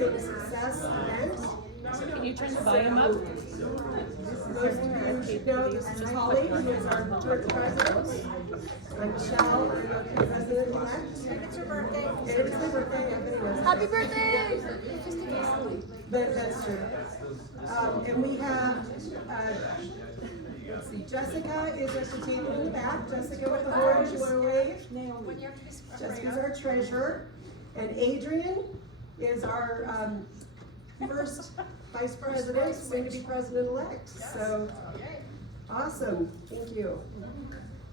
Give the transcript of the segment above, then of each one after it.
a success event. Can you turn the volume up? Most of you should know this is Holly, who is our church president. I'm Michelle, I'm the president-elect. It's her birthday. And it's my birthday, everybody knows. Happy birthday! But that's true. And we have, let's see, Jessica is at the table in the back. Jessica with the horns, you want to wave? Jessica's our treasurer. And Adrian is our first vice president, soon to be president-elect. So, awesome, thank you.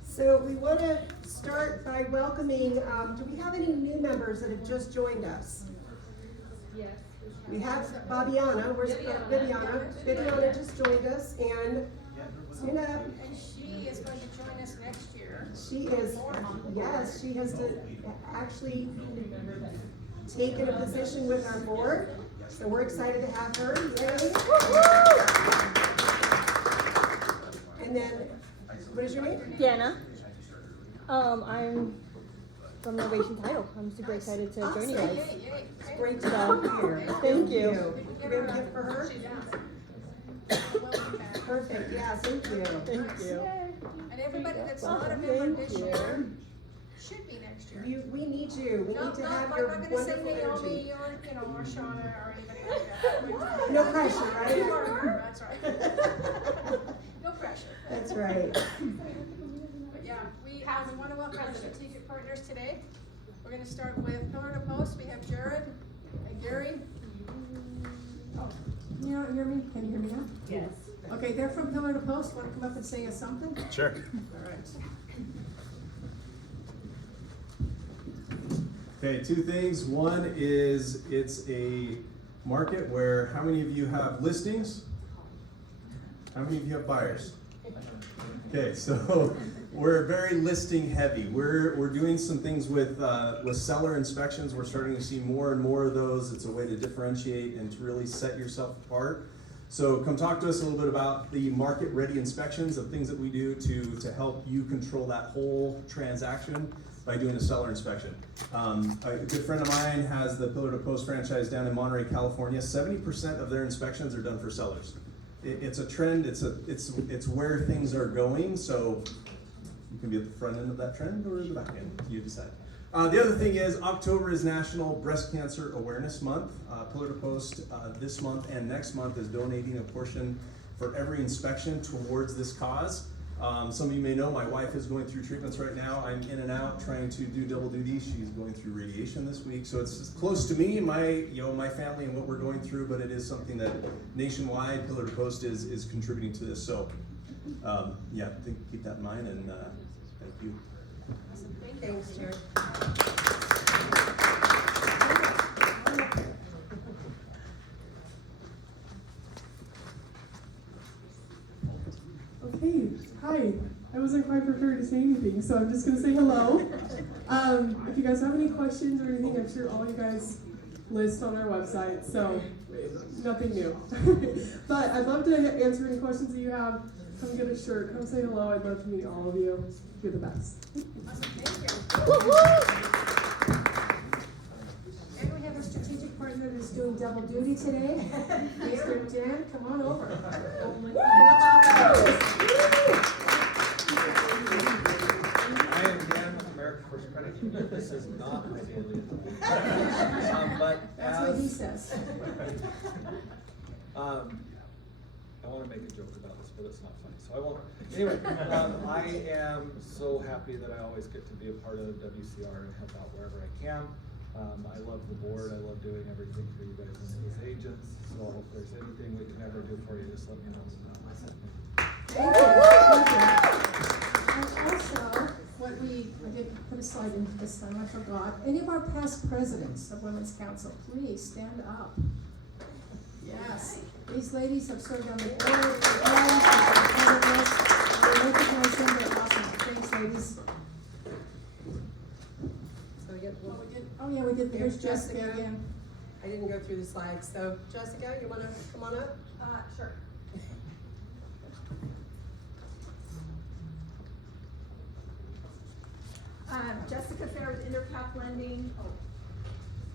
So we want to start by welcoming, do we have any new members that have just joined us? Yes. We have Babiana, where's Viviana? Viviana just joined us, and stand up. And she is going to join us next year. She is, yes, she has actually taken a position with our board, so we're excited to have her. Yay. And then, what is your name? Dana. I'm from Innovation Title. I'm super excited to join you guys. It's great to have you here. Thank you. Do we have a gift for her? Perfect, yeah, thank you. Thank you. And everybody that's not a member this Thank year you. should be next year. We need you. We need to have I'm your not gonna say wonderful Naomi energy. or Shauna or anybody like that. No pressure, right? That's right. No pressure. That's right. But yeah, we want to welcome our strategic partners today. We're going to start with Pillar to Post. We have Jared and Gary. Oh, can you hear me? Can you hear me now? Yes. Okay, they're from Pillar to Post. Want to come up and say us something? Sure. All right. Okay, two things. One is it's a market where how many of you have listings? How many of you have buyers? Okay, so we're very listing heavy. We're doing some things with seller inspections. We're starting to see more and more of those. It's a way to differentiate and to really set yourself apart. So come talk to us a little bit about the market ready inspections of things that we do to help you control that whole transaction by doing a seller inspection. A good friend of mine has the Pillar to Post franchise down in Monterey, California. 70% of their inspections are done for sellers. It's a trend, it's where things are going, so you can be at the front end of that trend or the back end, you decide. The other thing is October is National Breast Cancer Awareness Month. Pillar to Post this month and next month is donating a portion for every inspection towards this cause. Some of you may know my wife is going through treatments right now. I'm in and out trying to do double duty. She's going through radiation this week, so it's close to me and my family and what we're going through. But it is something that nationwide Pillar to Post is contributing to this. So yeah, keep that in mind, and thank you. Awesome. Thanks, Jared. Okay, hi. I wasn't quite prepared to say anything, so I'm just going to say hello. If you guys have any questions or anything, I'm sure all you guys list on our website, so nothing new. But I'd love to answer any questions that you have. Come get a shirt, come say hello. I'd love to meet all of you. You're the best. Awesome, thank you. And we have a strategic partner that's doing double duty today. Mr. Dan, come on over. I am Dan with American First Credit. This is not my daily but That's what he says. I want to make a joke about this, but it's not funny, so I won't. Anyway, I am so happy that I always get to be a part of WCR and help out wherever I can. I love the board. I love doing everything for you guys as agents. So if there's anything we can ever do for you, just let me know. Thank you. And also, I didn't put a slide in this time, I forgot. Any of our past presidents of Women's Council, please stand up. Yes, these ladies have served on the board. We recognize them, they're awesome. Thanks, ladies. So we get, Oh yeah, we did, Here's there's Jessica Jessica. again. I didn't go through the slides, so Jessica, you want to come on up? Sure. Jessica Fair with Intercap Lending.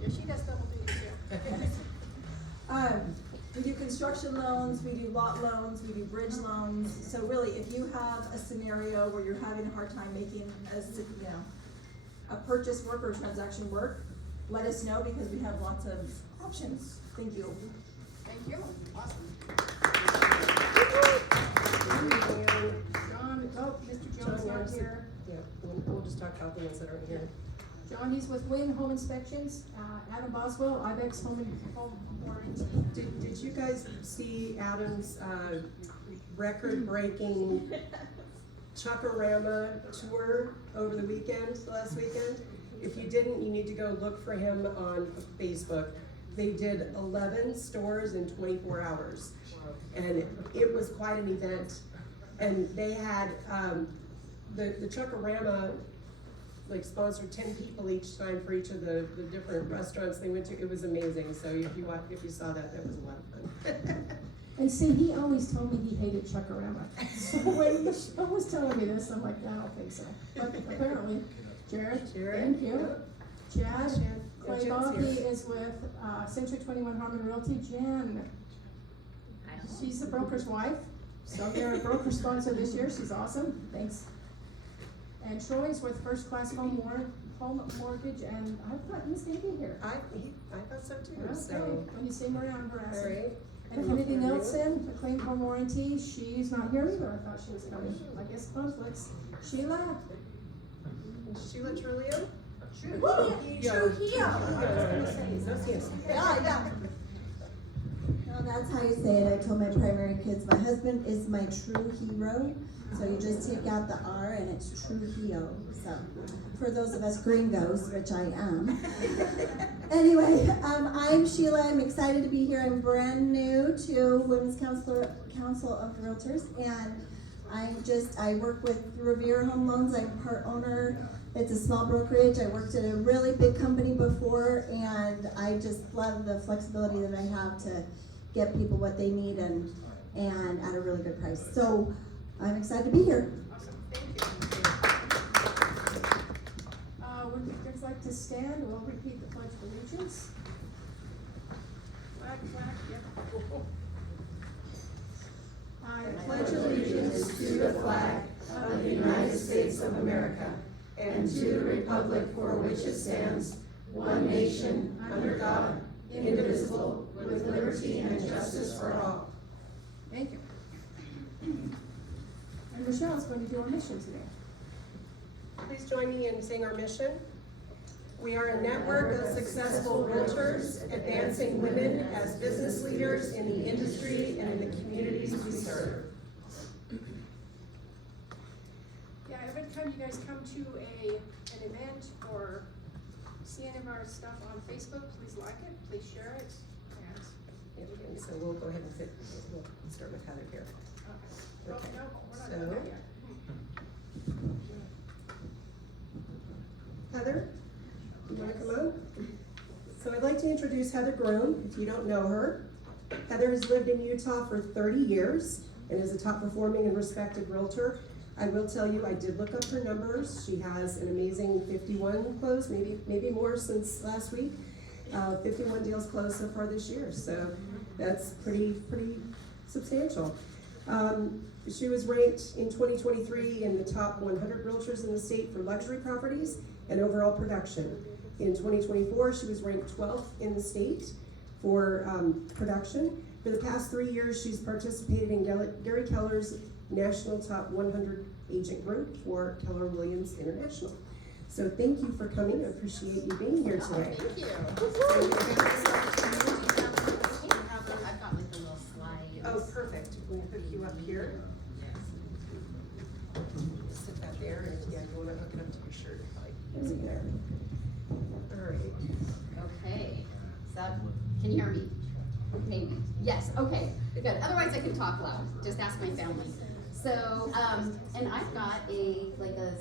Yeah, she does double duty too. We do construction loans, we do lot loans, we do bridge loans. So really, if you have a scenario where you're having a hard time making a purchase work or transaction work, let us know because we have lots of options. Thank you. Thank you. Awesome. John, Mr. John's not here. Yeah, we'll just talk about the ones that aren't here. John, he's with Wing Home Inspections. Adam Boswell, Ibex Home Warranty. Did you guys see Adam's record-breaking Chuckarama tour over the last weekend? If you didn't, you need to go look for him on Facebook. They did 11 stores in 24 hours. And it was quite an event. And they had, the Chuckarama sponsored 10 people each time for each of the different restaurants they went to. It was amazing. So if you saw that, that was a lot of fun. And see, he always told me he hated Chuckarama. So when Michelle was telling me this, I'm like, I don't think so. But apparently, Jared, thank you. Chad, Clay Jed's Bob, here. he is with Century 21 Harmon Realty. Jen, she's the broker's wife. So they're a broker sponsor this year. She's awesome. Thanks. And Troy's with First Class Home Mortgage, and I thought he's gonna be here. I thought so too. Okay, So, when you see him around, harass all him. right. And Kennedy Nelson, McLean Home Warranty, she's not here either, I thought she was coming, I guess conflicts. Sheila, Sheila Trulio? Yeah. Well, that's how you say it. I told my primary kids, my husband is my true hero. So you just take out the R and it's true hero. So for those of us gringos, which I am. Anyway, I'm Sheila. I'm excited to be here. I'm brand new to Women's Council of Realtors, and I work with Revere Home Loans. I'm part owner. It's a small brokerage. I worked at a really big company before, and I just love the flexibility that I have to get people what they need and at a really good price. So I'm excited to be here. awesome, thank you. Would you guys like to stand? We'll repeat the Pledge of Allegiance. Flag, yep. I pledge allegiance to the flag of the United States of America and to the republic for which it stands, one nation, under God, indivisible, with liberty and justice for all. Thank you. And Michelle is going to do our mission today. Please join me in saying our mission. We are a network of successful realtors advancing women as business leaders in the industry and in the communities we serve. Yeah, every time you guys come to an event or see any of our stuff on Facebook, please like it, please share it, and, So we'll go ahead and we'll start with Heather here. no, we're not So- doing that yet. Heather, you want to come on? So I'd like to introduce Heather Groom, if you don't know her. Heather has lived in Utah for 30 years and is a top performing and respected realtor. I will tell you, I did look up her numbers. She has an amazing 51 closed, maybe more since last week. 51 deals closed so far this year, so that's pretty substantial. She was ranked in 2023 in the top 100 realtors in the state for luxury properties and overall production. In 2024, she was ranked 12th in the state for production. For the past 3 years, she's participated in Gary Keller's National Top 100 Agent Group for Keller Williams International. So thank you for coming. I appreciate you being here today. Thank you. I've got like a little slide. Oh, perfect. We'll hook you up here. Sit that there, and if you want to hook it up to your shirt, like easy there. All right. Okay. So, can you hear me? Maybe. Yes. Okay. Good. Otherwise, I can talk loud. Just ask my family. So, and I've got a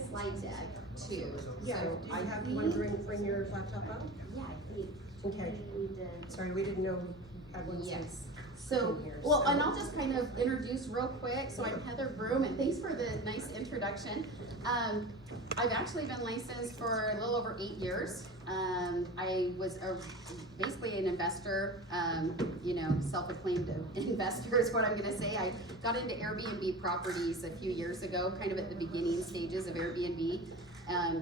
slide deck too. Yeah. So Do you have, you want to bring your laptop up? Yeah, I think. Okay. we need to- Sorry, we didn't know we had one. Yes. So, in here, well, so- and I'll just kind of introduce real quick. So I'm Heather Groom, and thanks for the nice introduction. I've actually been licensed for a little over 8 years. I was basically an investor, self-acclaimed investor is what I'm gonna say. I got into Airbnb properties a few years ago, kind of at the beginning stages of Airbnb.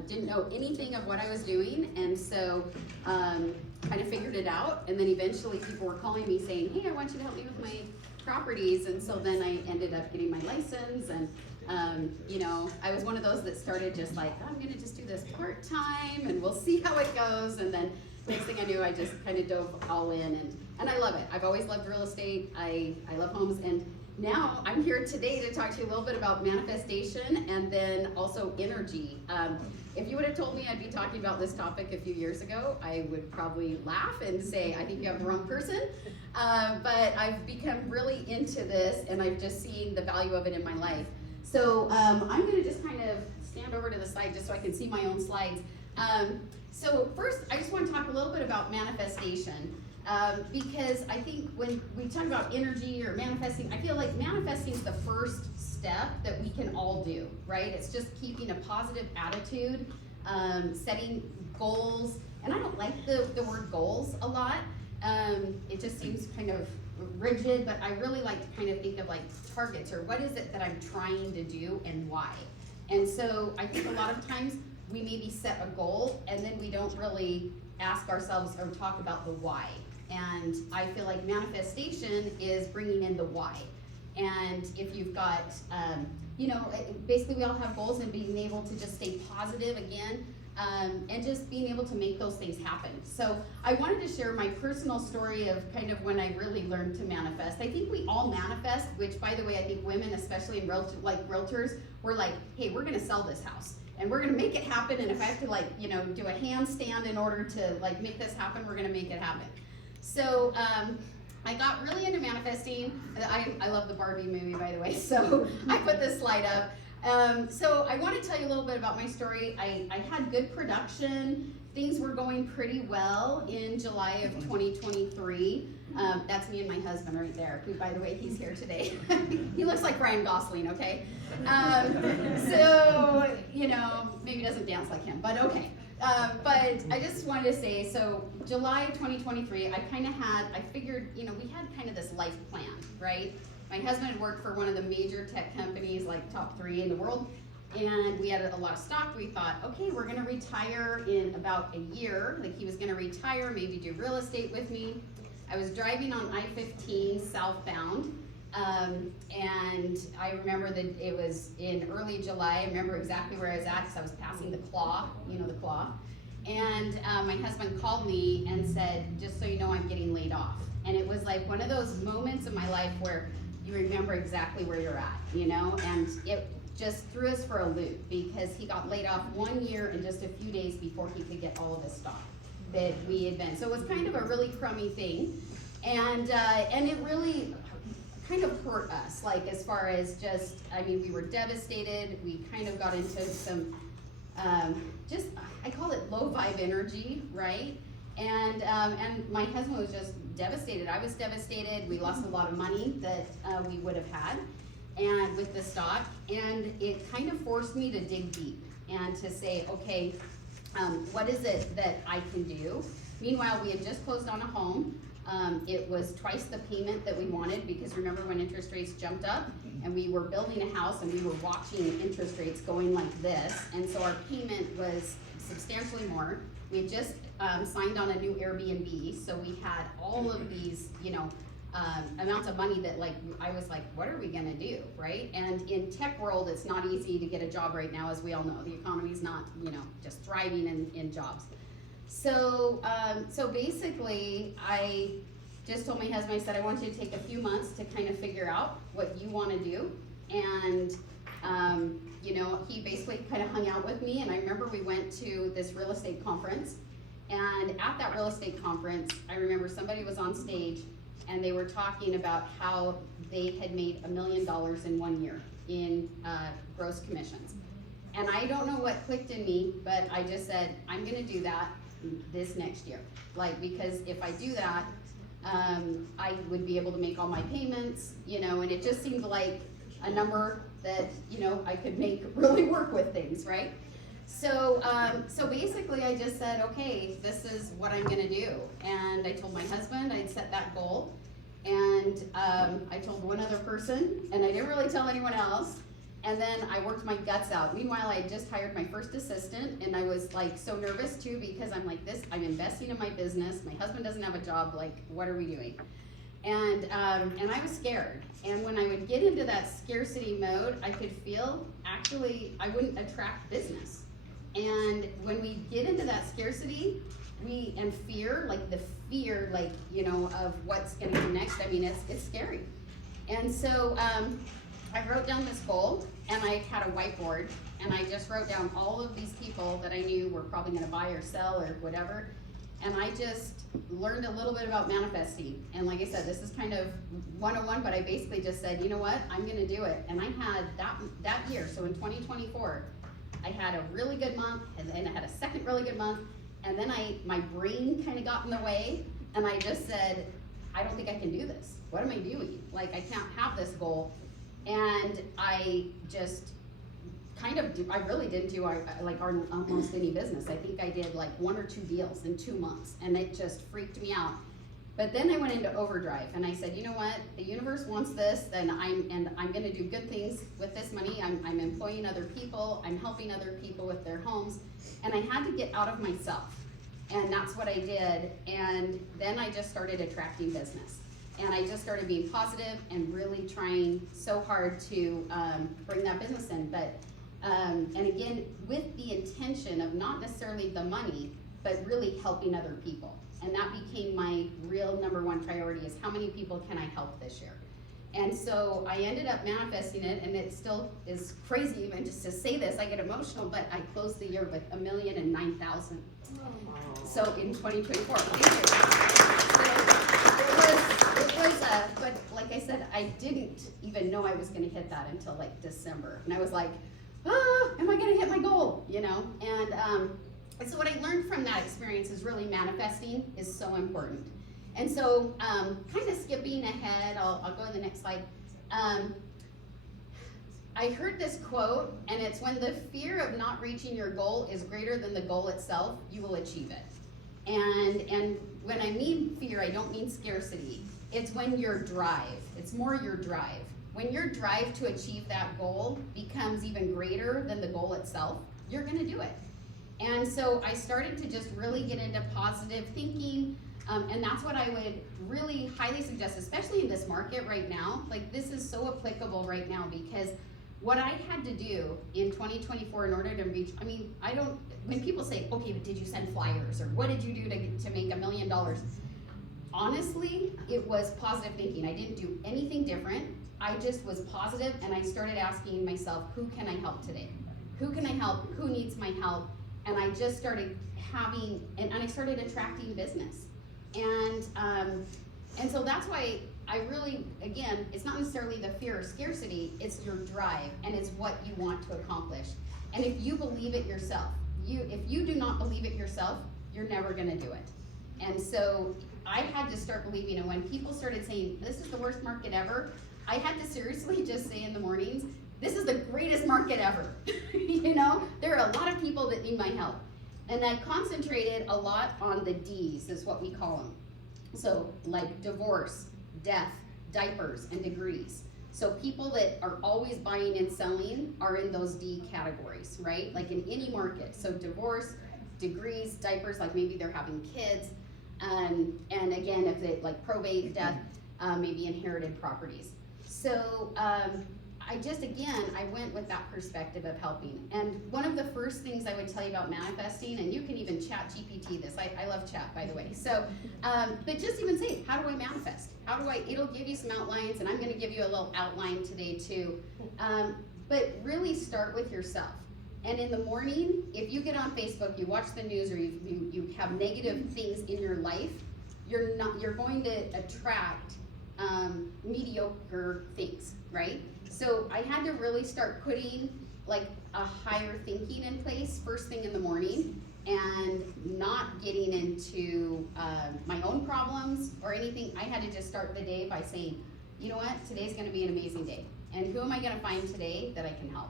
Didn't know anything of what I was doing, and so kind of figured it out. And then eventually people were calling me saying, hey, I want you to help me with my properties. And so then I ended up getting my license, and I was one of those that started just like, I'm gonna just do this part-time and we'll see how it goes. And then next thing I knew, I just kind of dove all in, and I love it. I've always loved real estate. I love homes, and now I'm here today to talk to you a little bit about manifestation and then also energy. If you would have told me I'd be talking about this topic a few years ago, I would probably laugh and say, I think you have the wrong person. But I've become really into this, and I've just seen the value of it in my life. So I'm gonna just kind of stand over to the side just so I can see my own slides. So first, I just want to talk a little bit about manifestation. Because I think when we talk about energy or manifesting, I feel like manifesting is the first step that we can all do, right? It's just keeping a positive attitude, setting goals, and I don't like the word goals a lot. It just seems kind of rigid, but I really like to kind of think of like targets, or what is it that I'm trying to do and why. And so I think a lot of times we maybe set a goal and then we don't really ask ourselves or talk about the why. And I feel like manifestation is bringing in the why. And if you've got, basically we all have goals, and being able to just stay positive again, and just being able to make those things happen. So I wanted to share my personal story of kind of when I really learned to manifest. I think we all manifest, which by the way, I think women, especially in realtors, we're like, hey, we're gonna sell this house, and we're gonna make it happen, and if I have to do a handstand in order to make this happen, we're gonna make it happen. So I got really into manifesting. I love the Barbie movie, by the way, so I put this slide up. So I want to tell you a little bit about my story. I had good production. Things were going pretty well in July of 2023. That's me and my husband right there, who, by the way, he's here today. He looks like Ryan Gosling, okay? So, maybe doesn't dance like him, but okay. But I just wanted to say, so July 2023, I figured, we had kind of this life plan, right? My husband had worked for one of the major tech companies, like top 3 in the world, and we had a lot of stock. We thought, okay, we're gonna retire in about a year. Like, he was gonna retire, maybe do real estate with me. I was driving on I-15 southbound, and I remember that it was in early July. I remember exactly where I was at because I was passing the claw, the claw. And my husband called me and said, just so you know, I'm getting laid off. And it was like one of those moments in my life where you remember exactly where you're at, and it just threw us for a loop because he got laid off 1 year and just a few days before he could get all of his stock that we had been. So it was kind of a really crummy thing. And it really kind of hurt us, like as far as just, we were devastated. We kind of got into some, I call it low vibe energy, right? And my husband was just devastated. I was devastated. We lost a lot of money that we would have had, and with the stock, and it kind of forced me to dig deep and to say, okay, what is it that I can do? Meanwhile, we had just closed on a home. It was twice the payment that we wanted, because remember when interest rates jumped up, and we were building a house and we were watching interest rates going like this, and so our payment was substantially more. We had just signed on a new Airbnb, so we had all of these, amounts of money that I was like, what are we gonna do, right? And in tech world, it's not easy to get a job right now, as we all know. The economy's not, just thriving in jobs. So, basically, I just told my husband, I said, I want you to take a few months to kind of figure out what you want to do. And, he basically kind of hung out with me. And I remember we went to this real estate conference. And at that real estate conference, I remember somebody was on stage and they were talking about how they had made $1 million in 1 year in gross commissions. And I don't know what clicked in me, but I just said, I'm gonna do that this next year. Because if I do that, I would be able to make all my payments, and it just seemed like a number that, I could make really work with things, right? So basically I just said, okay, this is what I'm gonna do. And I told my husband I'd set that goal. And I told one other person, and I didn't really tell anyone else. And then I worked my guts out. Meanwhile, I had just hired my first assistant, and I was like so nervous too, because I'm like I'm investing in my business. My husband doesn't have a job, like what are we doing? And I was scared. And when I would get into that scarcity mode, I could feel actually I wouldn't attract business. And when we get into that scarcity, and fear, like the fear, like, you know, of what's gonna come next, I mean, it's scary. And so I wrote down this goal, and I had a whiteboard, and I just wrote down all of these people that I knew were probably gonna buy or sell or whatever. And I just learned a little bit about manifesting. And like I said, this is kind of 101, but I basically just said, you know what, I'm gonna do it. And I had that year, so in 2024, I had a really good month, and then I had a second really good month, and then my brain kind of got in the way, and I just said, I don't think I can do this. What am I doing? Like, I can't have this goal. And I just I really didn't do like almost any business. I think I did like 1 or 2 deals in 2 months, and it just freaked me out. But then I went into overdrive, and I said, you know what? The universe wants this, and I'm going to do good things with this money. I'm employing other people. I'm helping other people with their homes, and I had to get out of myself, and that's what I did. And then I just started attracting business, and I just started being positive and really trying so hard to bring that business in. But and again, with the intention of not necessarily the money, but really helping other people. And that became my real #1 priority, is how many people can I help this year? And so I ended up manifesting it, and it still is crazy even just to say this, I get emotional, but I closed the year with $1,009,000. So in 2024, thank you. So it was but like I said, I didn't even know I was gonna hit that until like December. And I was like, am I gonna hit my goal, you know? And so what I learned from that experience is really manifesting is so important. And so kind of skipping ahead, I'll go to the next slide. I heard this quote, and it's, when the fear of not reaching your goal is greater than the goal itself, you will achieve it. And when I mean fear, I don't mean scarcity. It's when your drive, it's more your drive. When your drive to achieve that goal becomes even greater than the goal itself, you're gonna do it. And so I started to just really get into positive thinking, and that's what I would really highly suggest, especially in this market right now. Like, this is so applicable right now, because what I had to do in 2024 in order to reach, I mean, when people say, okay, but did you send flyers, or what did you do to make $1 million? Honestly, it was positive thinking. I didn't do anything different. I just was positive, and I started asking myself, who can I help today? Who can I help? Who needs my help? And I just started having, and I started attracting business. And so that's why I really, again, it's not necessarily the fear or scarcity, it's your drive, and it's what you want to accomplish. And if you believe it yourself, if you do not believe it yourself, you're never gonna do it. And so I had to start believing, and when people started saying, this is the worst market ever, I had to seriously just say in the mornings, this is the greatest market ever. You know, there are a lot of people that need my help. And I concentrated a lot on the D's, is what we call them. So like divorce, death, diapers, and degrees. So people that are always buying and selling are in those D categories, right? Like in any market. So divorce, degrees, diapers, like maybe they're having kids. And again, if they like probate, death, maybe inherited properties. So I went with that perspective of helping. And one of the first things I would tell you about manifesting, and you can even chat GPT this, I love chat, by the way. So, but just even say, how do I manifest? It'll give you some outlines, and I'm gonna give you a little outline today too. But really start with yourself. And in the morning, if you get on Facebook, you watch the news, or you have negative things in your life, you're going to attract mediocre things, right? So I had to really start putting like a higher thinking in place first thing in the morning, and not getting into my own problems or anything. I had to just start the day by saying, you know what, today's gonna be an amazing day. And who am I gonna find today that I can help?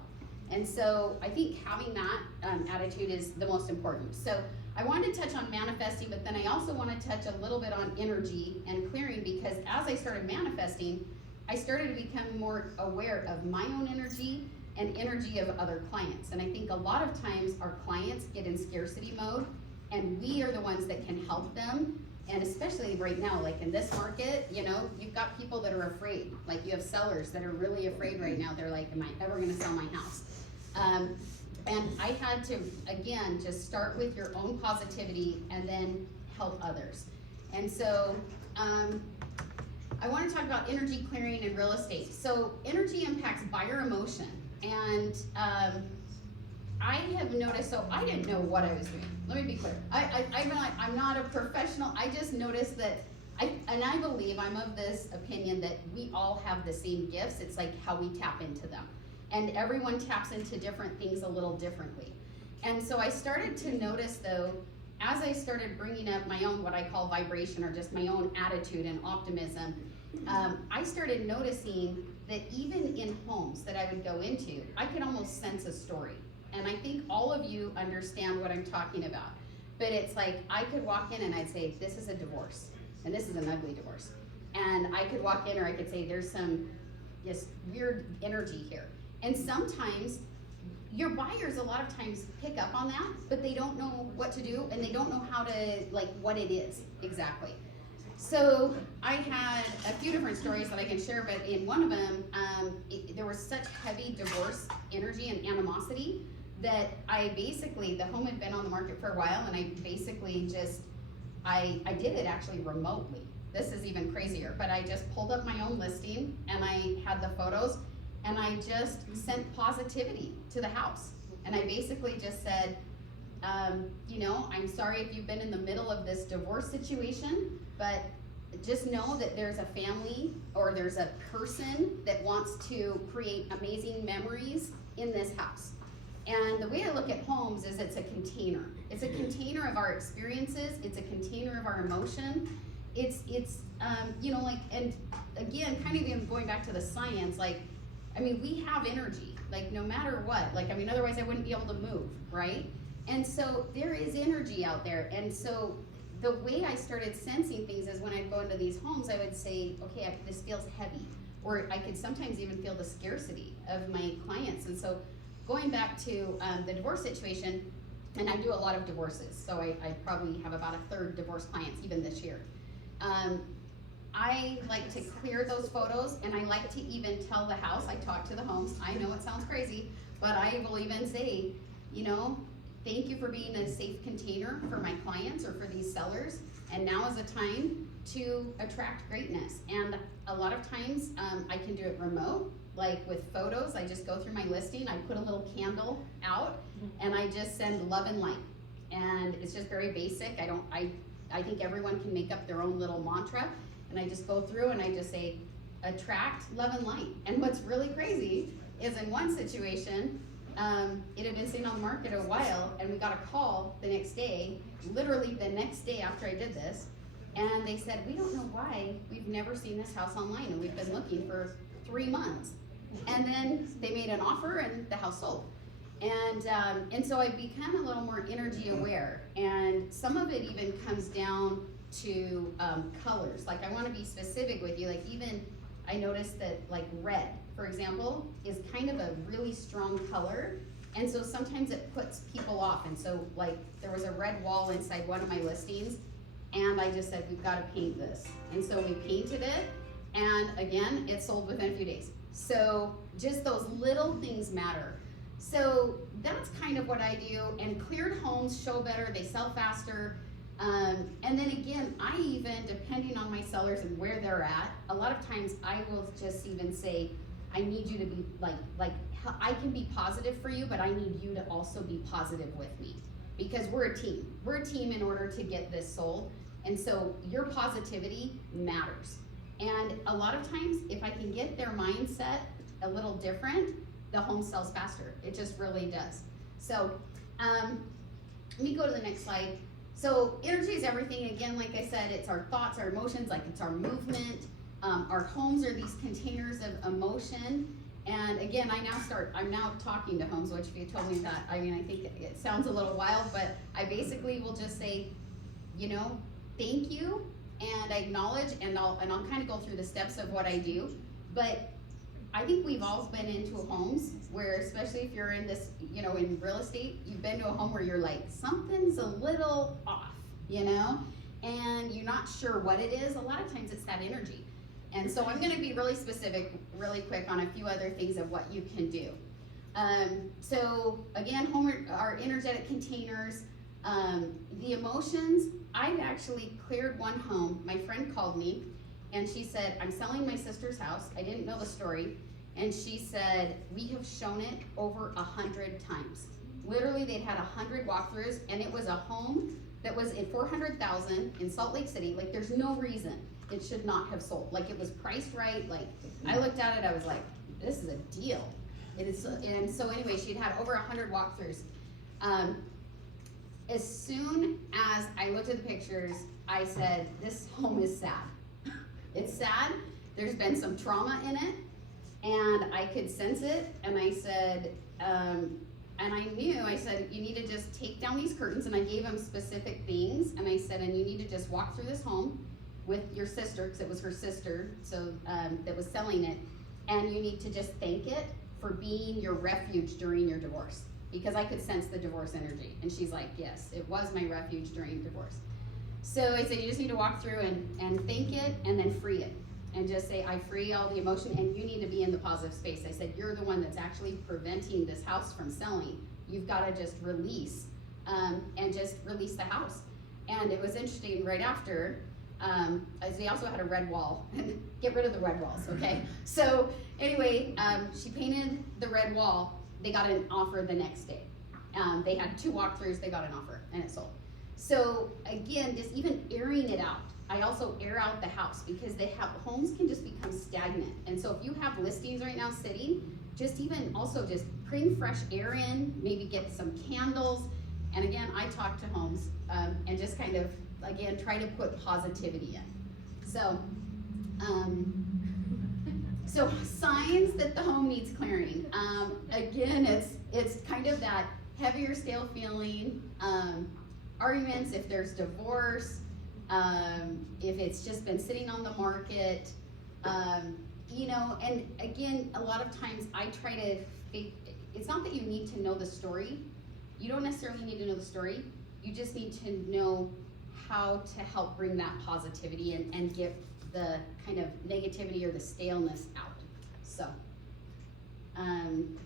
And so I think having that attitude is the most important. So I wanted to touch on manifesting, but then I also want to touch a little bit on energy and clearing, because as I started manifesting, I started to become more aware of my own energy and energy of other clients. And I think a lot of times our clients get in scarcity mode, and we are the ones that can help them. And especially right now, like in this market, you know, you've got people that are afraid. Like you have sellers that are really afraid right now. They're like, am I ever gonna sell my house? And I had to, again, just start with your own positivity and then help others. And so, I wanna talk about energy clearing in real estate. So energy impacts buyer emotion. And I have noticed, so I didn't know what I was doing. Let me be clear. I'm not a professional. I just noticed that, I believe, I'm of this opinion that we all have the same gifts. It's like how we tap into them. And everyone taps into different things a little differently. And so I started to notice, though, as I started bringing up my own, what I call vibration, or just my own attitude and optimism, I started noticing that even in homes that I would go into, I could almost sense a story. And I think all of you understand what I'm talking about. But it's like, I could walk in and I'd say, this is a divorce, and this is an ugly divorce. And I could walk in, or I could say, there's some just weird energy here. And sometimes your buyers a lot of times pick up on that, but they don't know what to do, and they don't know how to, like, what it is exactly. So I had a few different stories that I can share, but in one of them, there was such heavy divorce energy and animosity that I basically, the home had been on the market for a while, and I basically just, I did it actually remotely. This is even crazier, but I just pulled up my own listing, and I had the photos, and I just sent positivity to the house. And I basically just said, you know, I'm sorry if you've been in the middle of this divorce situation, but just know that there's a family, or there's a person that wants to create amazing memories in this house. And the way I look at homes is it's a container. It's a container of our experiences. It's a container of our emotion. It's you know, like, and again, kind of even going back to the science, like, I mean, we have energy, like no matter what, like, I mean, otherwise I wouldn't be able to move, right? And so there is energy out there. And so the way I started sensing things is when I'd go into these homes, I would say, okay, this feels heavy. Or I could sometimes even feel the scarcity of my clients. And so going back to the divorce situation, and I do a lot of divorces, so I probably have about a third divorce clients even this year. I like to clear those photos, and I like to even tell the house, I talk to the homes, I know it sounds crazy, but I will even say, you know, thank you for being a safe container for my clients or for these sellers, and now is a time to attract greatness. And a lot of times I can do it remote, like with photos. I just go through my listing, I put a little candle out, and I just send love and light. And it's just very basic. I think everyone can make up their own little mantra, and I just go through and I just say, attract love and light. And what's really crazy is in one situation, it had been sitting on the market a while, and we got a call the next day, literally the next day after I did this, and they said, we don't know why we've never seen this house online, and we've been looking for 3 months. And then they made an offer, and the house sold. And so I've become a little more energy aware, and some of it even comes down to colors. Like, I want to be specific with you. Like, even I noticed that, like, red, for example, is kind of a really strong color, and so sometimes it puts people off. And so, like, there was a red wall inside one of my listings, and I just said, we've got to paint this. And so we painted it, and again, it sold within a few days. So just those little things matter. So that's kind of what I do. And cleared homes show better, they sell faster. And then again, I even, depending on my sellers and where they're at, a lot of times I will just even say, I need you to be like I can be positive for you, but I need you to also be positive with me, because we're a team. We're a team in order to get this sold. And so your positivity matters. And a lot of times, if I can get their mindset a little different, the home sells faster. It just really does. So let me go to the next slide. So energy is everything. Again, like I said, it's our thoughts, our emotions, like it's our movement. Our homes are these containers of emotion. And again, I'm now talking to homes, which if you told me that, I mean, I think it sounds a little wild, but I basically will just say, you know, thank you, and I acknowledge, and I'll kind of go through the steps of what I do. But I think we've all been into homes where, especially if you're in this, you know, in real estate, you've been to a home where you're like, something's a little off, you know, and you're not sure what it is. A lot of times it's that energy. And so I'm gonna be really specific, really quick on a few other things of what you can do. So again, our energetic containers, the emotions. I've actually cleared one home. My friend called me and she said, I'm selling my sister's house. I didn't know the story. And she said, we have shown it over 100 times. Literally, they'd had 100 walkthroughs, and it was a home that was at $400,000 in Salt Lake City. Like, there's no reason it should not have sold. Like, it was priced right. Like, I looked at it, I was like, this is a deal. It is, and so anyway, she'd had over 100 walkthroughs. As soon as I looked at the pictures, I said, this home is sad. It's sad. There's been some trauma in it, and I could sense it. And I said, and I knew, I said, you need to just take down these curtains. And I gave them specific things. And I said, and you need to just walk through this home with your sister, because it was her sister, so that was selling it. And you need to just thank it for being your refuge during your divorce. Because I could sense the divorce energy. And she's like, yes, it was my refuge during divorce. So I said, you just need to walk through and thank it, and then free it. And just say, I free all the emotion, and you need to be in the positive space. I said, you're the one that's actually preventing this house from selling. You've got to just release, and just release the house. And it was interesting, right after, they also had a red wall, and get rid of the red walls, okay? So anyway, she painted the red wall. They got an offer the next day. They had 2 walkthroughs, they got an offer, and it sold. So again, just even airing it out. I also air out the house, because homes can just become stagnant. And so if you have listings right now sitting, just even also just bring fresh air in, maybe get some candles. And again, I talk to homes, and just kind of, again, try to put positivity in. So, so signs that the home needs clearing. Again, it's kind of that heavier scale feeling, arguments, if there's divorce, if it's just been sitting on the market, you know, and again, a lot of times I try to, it's not that you need to know the story. You don't necessarily need to know the story. You just need to know how to help bring that positivity and get the kind of negativity or the staleness out. So, and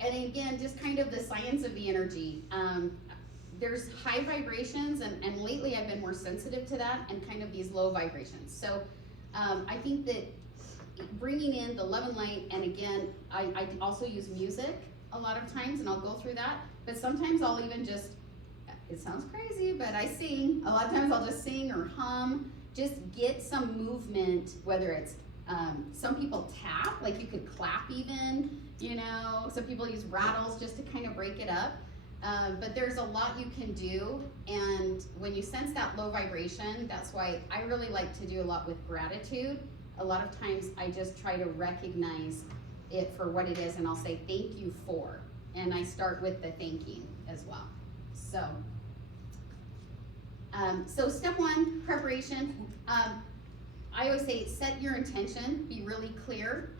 again, just kind of the science of the energy. There's high vibrations, and lately I've been more sensitive to that, and kind of these low vibrations. So I think that bringing in the love and light, and again, I also use music a lot of times, and I'll go through that, but sometimes I'll even just, it sounds crazy, but I sing. A lot of times I'll just sing or hum, just get some movement, whether it's, some people tap, like you could clap even, you know, some people use rattles just to kind of break it up. But there's a lot you can do, and when you sense that low vibration, that's why I really like to do a lot with gratitude. A lot of times I just try to recognize it for what it is, and I'll say thank you for, and I start with the thanking as well. So, so step 1, preparation. I always say set your intention, be really clear,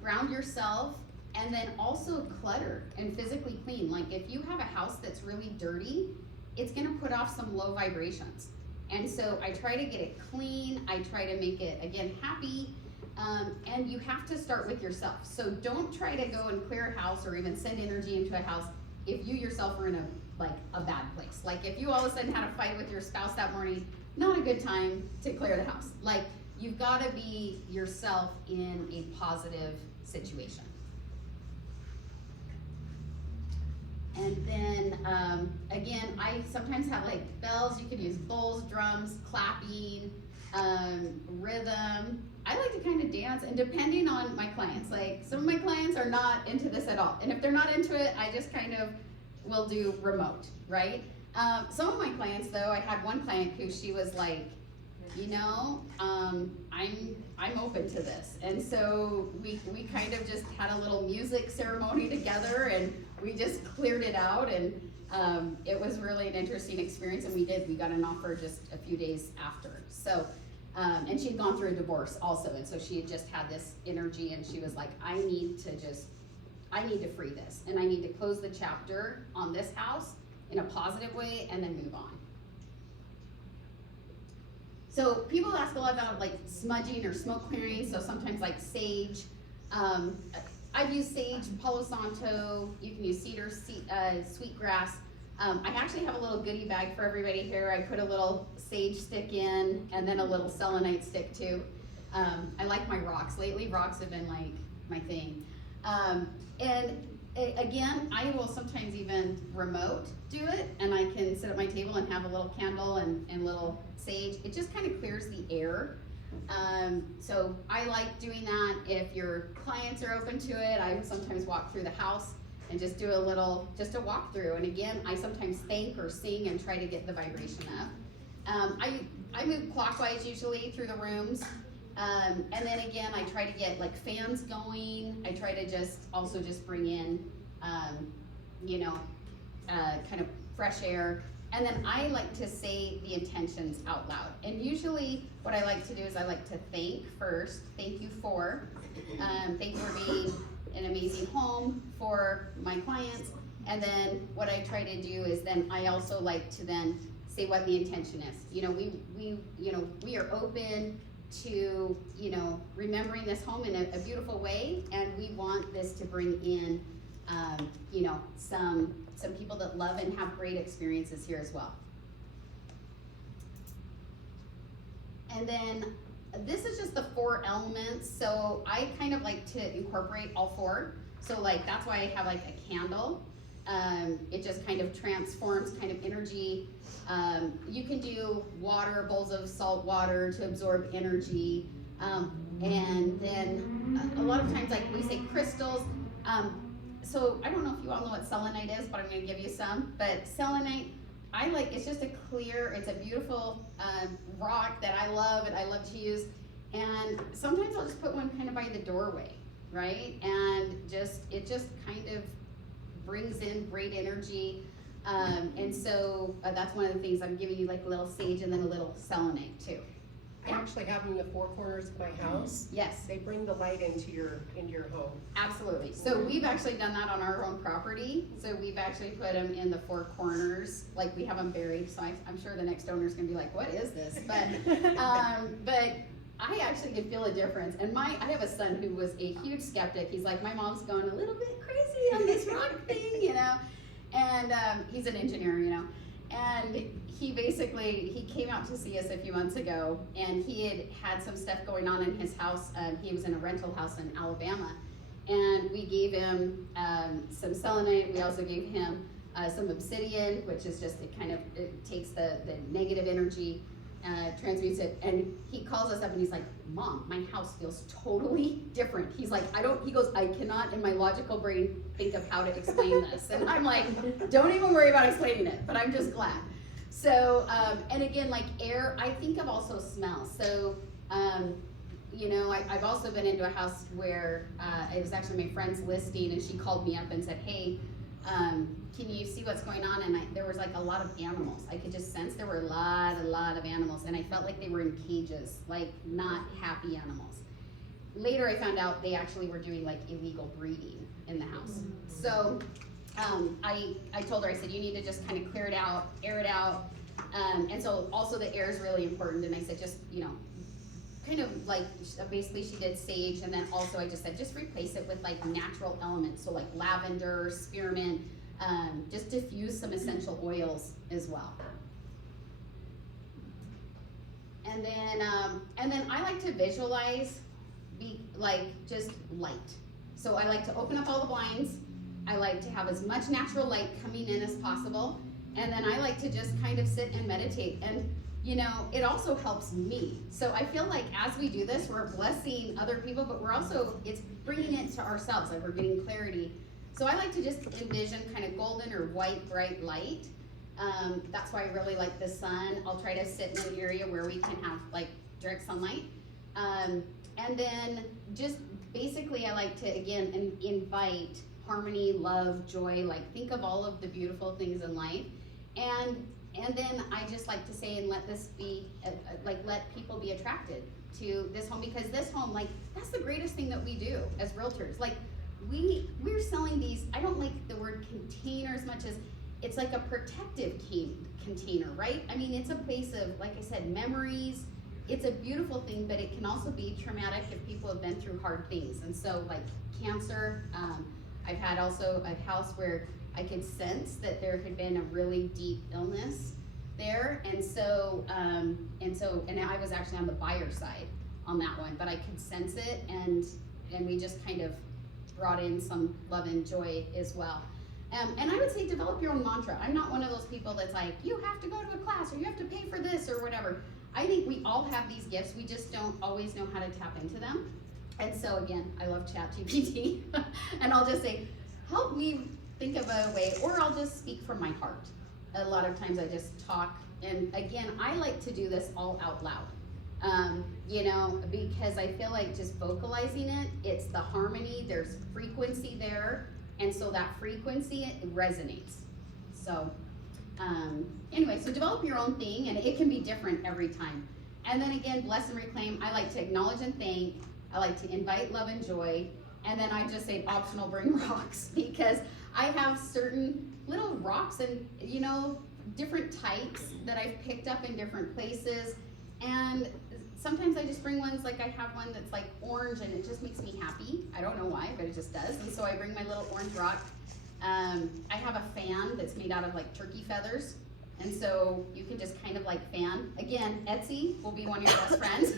ground yourself. And then also clutter and physically clean. Like if you have a house that's really dirty, it's gonna put off some low vibrations. And so I try to get it clean. I try to make it, again, happy. And you have to start with yourself. So don't try to go and clear a house or even send energy into a house if you yourself are in a bad place. Like if you all of a sudden had a fight with your spouse that morning, not a good time to clear the house. Like you've gotta be yourself in a positive situation. And then, again, I sometimes have like bells. You could use bowls, drums, clapping, rhythm. I like to kind of dance, and depending on my clients, like some of my clients are not into this at all. And if they're not into it, I just kind of will do remote, right? Some of my clients though, I had one client who she was like, you know, I'm I'm open to this. And so we kind of just had a little music ceremony together, and we just cleared it out, and it was really an interesting experience, and we got an offer just a few days after. So, and she'd gone through a divorce also, and so she had just had this energy, and she was like, I need to free this, and I need to close the chapter on this house in a positive way, and then move on. So people ask a lot about like smudging or smoke clearing, so sometimes like sage. I've used sage, Palo Santo, you can use cedar, sweetgrass. I actually have a little goodie bag for everybody here. I put a little sage stick in, and then a little selenite stick too. I like my rocks. Lately, rocks have been like my thing. Again, I will sometimes even remote do it, and I can sit at my table and have a little candle and little sage. It just kind of clears the air. So I like doing that. If your clients are open to it, I sometimes walk through the house and just do just a walkthrough. And again, I sometimes thank or sing and try to get the vibration up. I move clockwise usually through the rooms. And then again, I try to get like fans going. I try to just bring in, kind of fresh air. And then I like to say the intentions out loud. And usually what I like to do is I like to thank first. Thank you for being an amazing home for my clients. And then what I try to do is then I also like to then say what the intention is. We are open to, remembering this home in a beautiful way, and we want this to bring in, some people that love and have great experiences here as well. And then this is just the 4 elements, so I kind of like to incorporate all 4. So like that's why I have like a candle. It just kind of transforms kind of energy. You can do water, bowls of salt water to absorb energy. And then a lot of times, like we say crystals. So I don't know if you all know what selenite is, but I'm going to give you some. But selenite, it's just it's a beautiful rock that I love and I love to use. And sometimes I'll just put one kind of by the doorway, right? And it just kind of brings in great energy. And so that's one of the things I'm giving you, like a little sage and then a little selenite too. I actually have them in the 4 corners of my house. Yes. They bring the light into your home. Absolutely. So we've actually done that on our own property. So we've actually put them in the 4 corners, like we have them buried. So I'm sure the next owner's gonna be like, what is this? But I actually could feel a difference. And I have a son who was a huge skeptic. He's like, my mom's going a little bit crazy on this rock thing, And he's an engineer, And he came out to see us a few months ago, and he had some stuff going on in his house. He was in a rental house in Alabama, and we gave him some selenite. We also gave him some obsidian, which is just it takes the negative energy, transmutes it. And he calls us up and he's like, Mom, my house feels totally different. He's like, he goes, I cannot in my logical brain think of how to explain this. And I'm like, don't even worry about explaining it, but I'm just glad. So, and again, like air, I think of also smell. So, I've also been into a house where it was actually my friend's listing, and she called me up and said, hey, can you see what's going on? And there was like a lot of animals. I could just sense there were a lot of animals, and I felt like they were in cages, like not happy animals. Later I found out they actually were doing like illegal breeding in the house. So I told her, I said, you need to just kind of clear it out, air it out. And so also the air is really important. And I said, just, kind of like, basically she did sage. And then also I just said, just replace it with like natural elements. So like lavender, spearmint, just diffuse some essential oils as well. And then I like to visualize just light. So I like to open up all the blinds. I like to have as much natural light coming in as possible. And then I like to just kind of sit and meditate. And it also helps me. So I feel like as we do this, we're blessing other people, but it's bringing it to ourselves, like we're getting clarity. So I like to just envision kind of golden or white, bright light. That's why I really like the sun. I'll try to sit in an area where we can have like direct sunlight. And then just basically I like to, again, invite harmony, love, joy, like think of all of the beautiful things in life. And then I just like to say, and let this be, let people be attracted to this home, because this home, like, that's the greatest thing that we do as realtors. Like, we're selling these, I don't like the word container as much as, it's like a protective container, right? I mean, it's a place of, like I said, memories. It's a beautiful thing, but it can also be traumatic if people have been through hard things. And so, like cancer, I've had also a house where I could sense that there had been a really deep illness there. And so I was actually on the buyer side on that one, but I could sense it, and we just kind of brought in some love and joy as well. And I would say develop your own mantra. I'm not one of those people that's like, you have to go to a class or you have to pay for this or whatever. I think we all have these gifts. We just don't always know how to tap into them. And so again, I love ChatGPT. And I'll just say, help me think of a way, or I'll just speak from my heart. A lot of times I just talk. And again, I like to do this all out loud. You know, because I feel like just vocalizing it, it's the harmony, there's frequency there. And so that frequency, it resonates. So anyway, so develop your own thing, and it can be different every time. And then again, bless and reclaim. I like to acknowledge and thank. I like to invite love and joy. And then I just say optional, bring rocks, because I have certain little rocks and, you know, different types that I've picked up in different places. And sometimes I just bring ones, like I have one that's like orange and it just makes me happy. I don't know why, but it just does. And so I bring my little orange rock. I have a fan that's made out of like turkey feathers. And so you can just kind of like fan. Again, Etsy will be one of your best friends.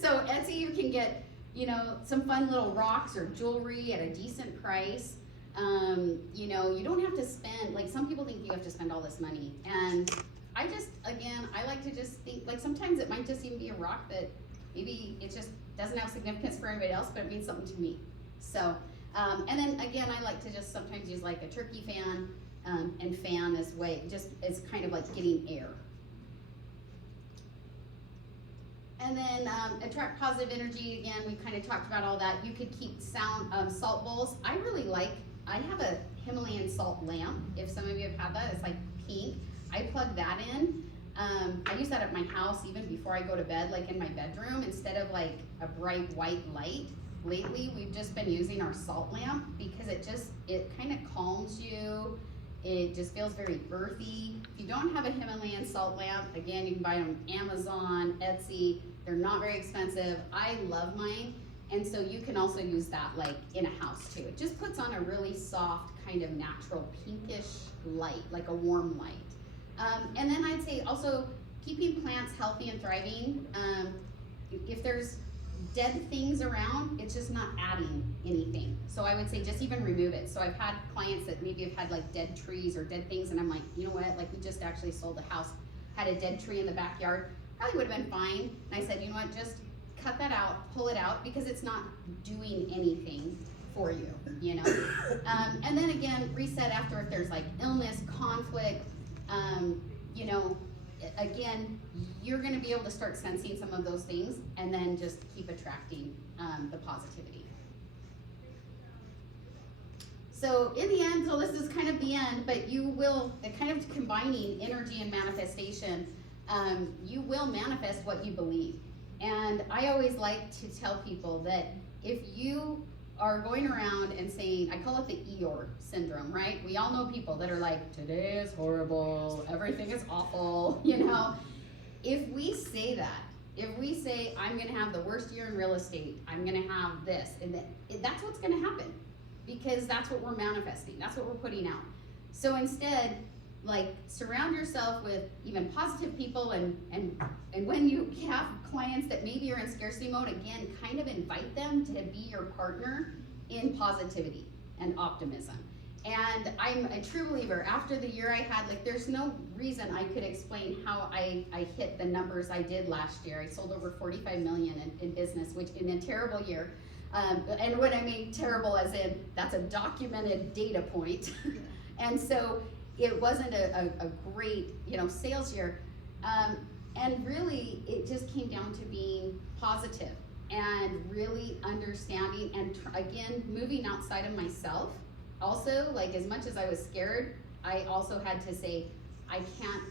So Etsy, you can get, you know, some fun little rocks or jewelry at a decent price. You know, you don't have to spend, like some people think you have to spend all this money. And I just, again, I like to just think, like sometimes it might just even be a rock that maybe it just doesn't have significance for anybody else, but it means something to me. So, and then again, I like to just sometimes use like a turkey fan, and fan as way, just as kind of like getting air. And then attract positive energy. Again, we kind of talked about all that. You could keep salt bowls. I really like, I have a Himalayan salt lamp. If some of you have had that, it's like pink. I plug that in. I use that at my house even before I go to bed, like in my bedroom, instead of like a bright white light. Lately, we've just been using our salt lamp because it kind of calms you. It just feels very earthy. If you don't have a Himalayan salt lamp, again, you can buy them on Amazon, Etsy. They're not very expensive. I love mine. And so you can also use that like in a house too. It just puts on a really soft kind of natural pinkish light, like a warm light. And then I'd say also keeping plants healthy and thriving. If there's dead things around, it's just not adding anything. So I would say just even remove it. So I've had clients that maybe have had like dead trees or dead things, and I'm like, you know what, like we just actually sold a house, had a dead tree in the backyard, probably would have been fine. And I said, you know what, just cut that out, pull it out, because it's not doing anything for you, you know? And then again, reset after if there's like illness, conflict, you know, again, you're gonna be able to start sensing some of those things and then just keep attracting the positivity. So in the end, so this is kind of the end, but you will, kind of combining energy and manifestation, you will manifest what you believe. And I always like to tell people that if you are going around and saying, I call it the Eeyore syndrome, right? We all know people that are like, today is horrible, everything is awful, you know? If we say that, if we say, I'm gonna have the worst year in real estate, I'm gonna have this, and that's what's gonna happen, because that's what we're manifesting, that's what we're putting out. So instead, like, surround yourself with even positive people, and when you have clients that maybe are in scarcity mode, again, kind of invite them to be your partner in positivity and optimism. And I'm a true believer, after the year I had, like, there's no reason I could explain how I hit the numbers I did last year. I sold over 45 million in business, which in a terrible year. And when I mean terrible, as in, that's a documented data point. And so, it wasn't a great, you know, sales year. And really, it just came down to being positive and really understanding and again, moving outside of myself. Also, like as much as I was scared, I also had to say, I can't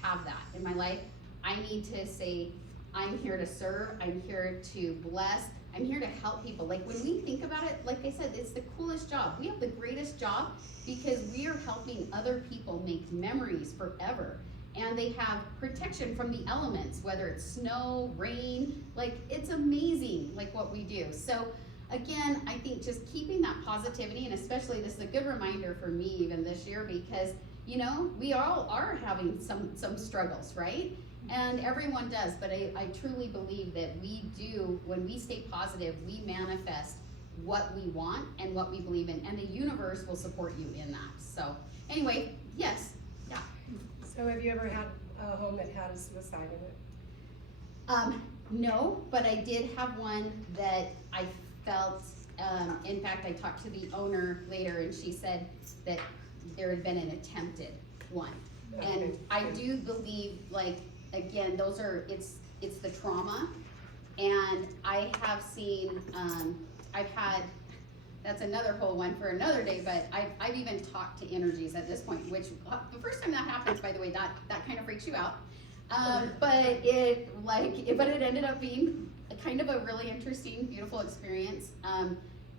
have that in my life. I need to say, I'm here to serve, I'm here to bless, I'm here to help people. Like when we think about it, like I said, it's the coolest job. We have the greatest job because we are helping other people make memories forever. And they have protection from the elements, whether it's snow, rain, like it's amazing like what we do. So again, I think just keeping that positivity, and especially this is a good reminder for me even this year because, you know, we all are having some struggles, right? And everyone does, but I truly believe that we do, when we stay positive, we manifest what we want and what we believe in, and the universe will support you in that. So anyway, yes, yeah. So have you ever had a home that had a suicide in it? No, but I did have one that I felt, in fact, I talked to the owner later and she said that there had been an attempted one. And I do believe, like, again, those are, it's the trauma. And I have seen, I've had, that's another whole one for another day, but I've even talked to energies at this point, which the first time that happens, by the way, that kind of freaks you out. But it ended up being a kind of a really interesting, beautiful experience.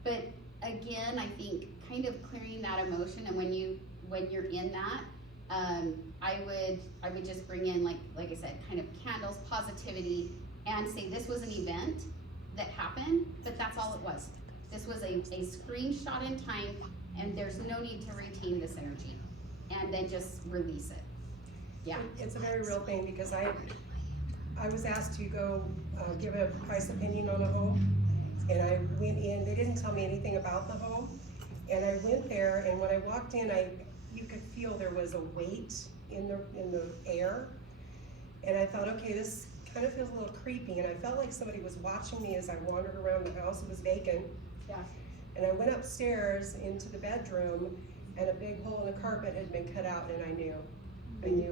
But again, I think kind of clearing that emotion, and when you're in that, I would just bring in, like I said, kind of candles, positivity, and say this was an event that happened, but that's all it was. This was a screenshot in time, and there's no need to retain this energy, and then just release it. Yeah. It's a very real thing because I was asked to go give a price opinion on a home, and I went in. They didn't tell me anything about the home, and I went there. And when I walked in, you could feel there was a weight in the air, and I thought, okay, this kind of feels a little creepy. And I felt like somebody was watching me as I wandered around the house. It was vacant. Yeah. And I went upstairs into the bedroom, and a big hole in the carpet had been cut out, and I knew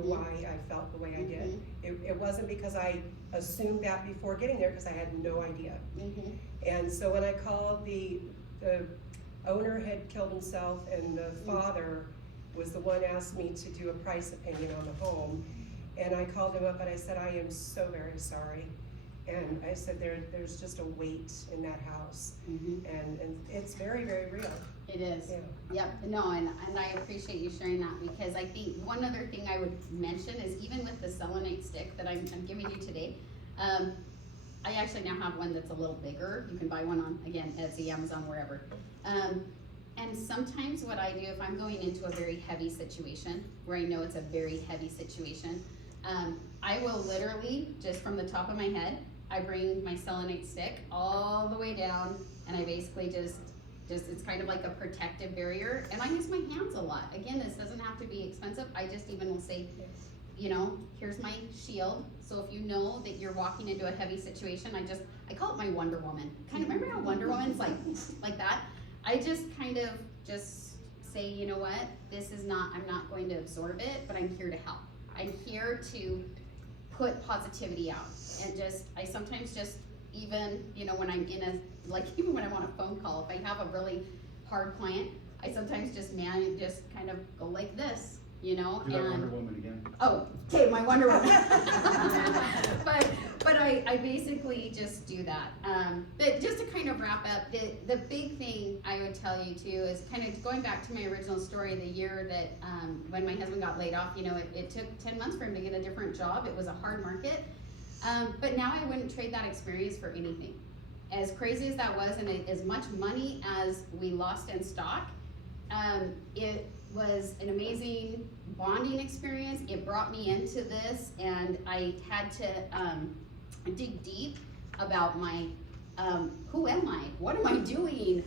why I felt the way I did. It wasn't because I assumed that before getting there, because I had no idea. And so when I called, the owner had killed himself, and the father was the one asked me to do a price opinion on the home. And I called him up and I said, I am so very sorry. And I said, there's just a weight in that house. And it's very, very real. It is. Yeah. Yep. No, and I appreciate you sharing that, because I think one other thing I would mention is even with the selenite stick that I'm giving you today, I actually now have one that's a little bigger. You can buy one on, again, Etsy, Amazon, wherever. And sometimes what I do, if I'm going into a very heavy situation, where I know it's a very heavy situation, I will literally, just from the top of my head, I bring my selenite stick all the way down, and I basically just it's kind of like a protective barrier, and I use my hands a lot. Again, this doesn't have to be expensive. I just even will say, you know, here's my shield. So if you know that you're walking into a heavy situation, I call it my Wonder Woman. Kind of, remember how Wonder Woman's like that? I just kind of just say, you know what, I'm not going to absorb it, but I'm here to help. I'm here to put positivity out. And I sometimes just, even, you know, when I'm even when I'm on a phone call, if I have a really hard client, I sometimes just kind of go like this, you know. Do that Wonder Woman again. Oh, okay, my Wonder Woman. but I basically just do that. But just to kind of wrap up, the big thing I would tell you too is kind of going back to my original story, the year that when my husband got laid off, you know, it took 10 months for him to get a different job. It was a hard market. But now I wouldn't trade that experience for anything. As crazy as that was, and as much money as we lost in stock, it was an amazing bonding experience. It brought me into this, and I had to dig deep about my, who am I? What am I doing?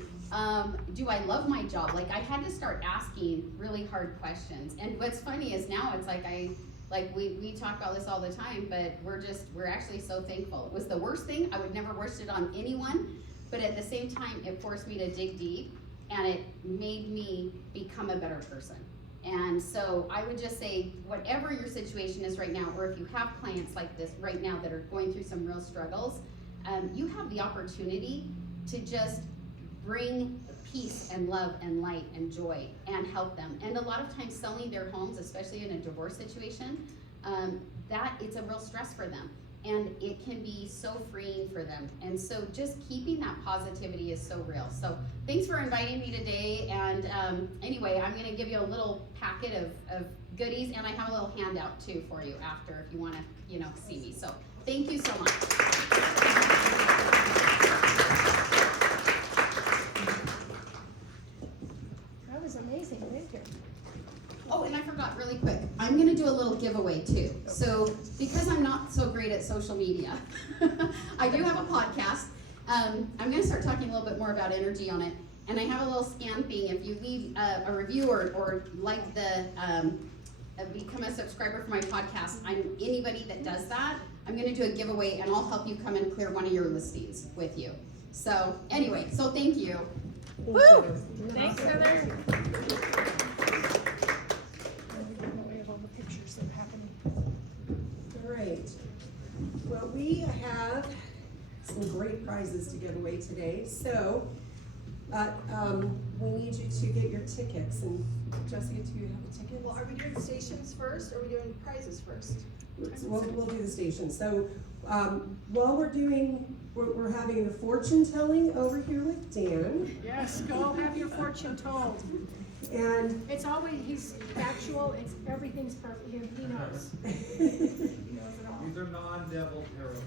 Do I love my job? Like, I had to start asking really hard questions. And what's funny is now it's like we talk about this all the time, but we're actually so thankful. It was the worst thing. I would never wish it on anyone, but at the same time, it forced me to dig deep, and it made me become a better person. And so I would just say, whatever your situation is right now, or if you have clients like this right now that are going through some real struggles, you have the opportunity to just bring peace and love and light and joy and help them. And a lot of times selling their homes, especially in a divorce situation, that it's a real stress for them. And it can be so freeing for them. And so just keeping that positivity is so real. So thanks for inviting me today. And anyway, I'm gonna give you a little packet of goodies, and I have a little handout too for you after if you wanna, see me. So thank you so much. That was amazing, thank you. Oh, and I forgot really quick, I'm gonna do a little giveaway too. So, because I'm not so great at social media, I do have a podcast. I'm gonna start talking a little bit more about energy on it. And I have a little scan thing. If you leave a review or like the, become a subscriber for my podcast, anybody that does that, I'm gonna do a giveaway and I'll help you come and clear one of your listings with you. So, anyway, so thank you. Woo! Thanks, Heather. All right. Well, we have some great prizes to give away today. So, we need you to get your tickets. And Jessica, do you have a ticket? Well, are we doing stations first, or are we doing prizes first? We'll do the stations. So, while we're having the fortune telling over here with Dan. Yes, go have your fortune told. And It's always, he's factual, everything's perfect, he knows. He knows it all. These are non-devil tarot.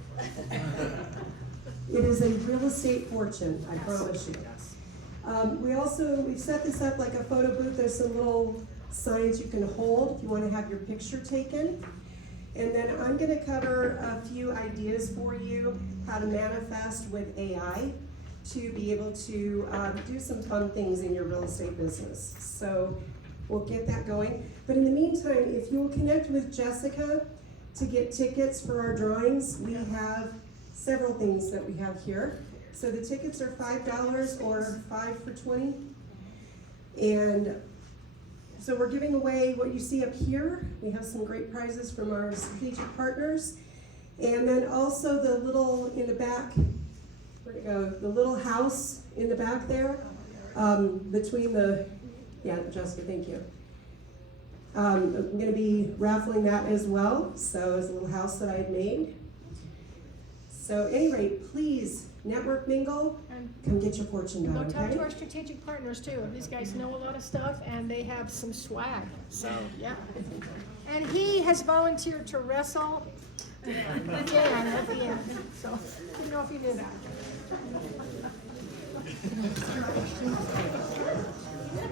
it is a real estate fortune, I promise you. We've set this up like a photo booth. There's some little signs you can hold if you want to have your picture taken. And then I'm going to cover a few ideas for you, how to manifest with AI to be able to do some fun things in your real estate business. So we'll get that going. But in the meantime, if you will connect with Jessica to get tickets for our drawings, we have several things that we have here. So the tickets are $5 or 5 for $20. And so we're giving away what you see up here. We have some great prizes from our strategic partners. And then also the little in the back, where'd it go? The little house in the back there, between Jessica, thank you. I'm gonna be raffling that as well. So it's a little house that I had made. So at any rate, please network mingle, come get your fortune done, Go talk okay? to our strategic partners too. These guys know a lot of stuff and they have some swag, so, yeah. And he has volunteered to wrestle Dan at the end, so, didn't know if you knew that.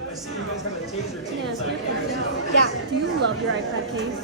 I see you guys have a taser team. Yeah. Do you love your iPad case?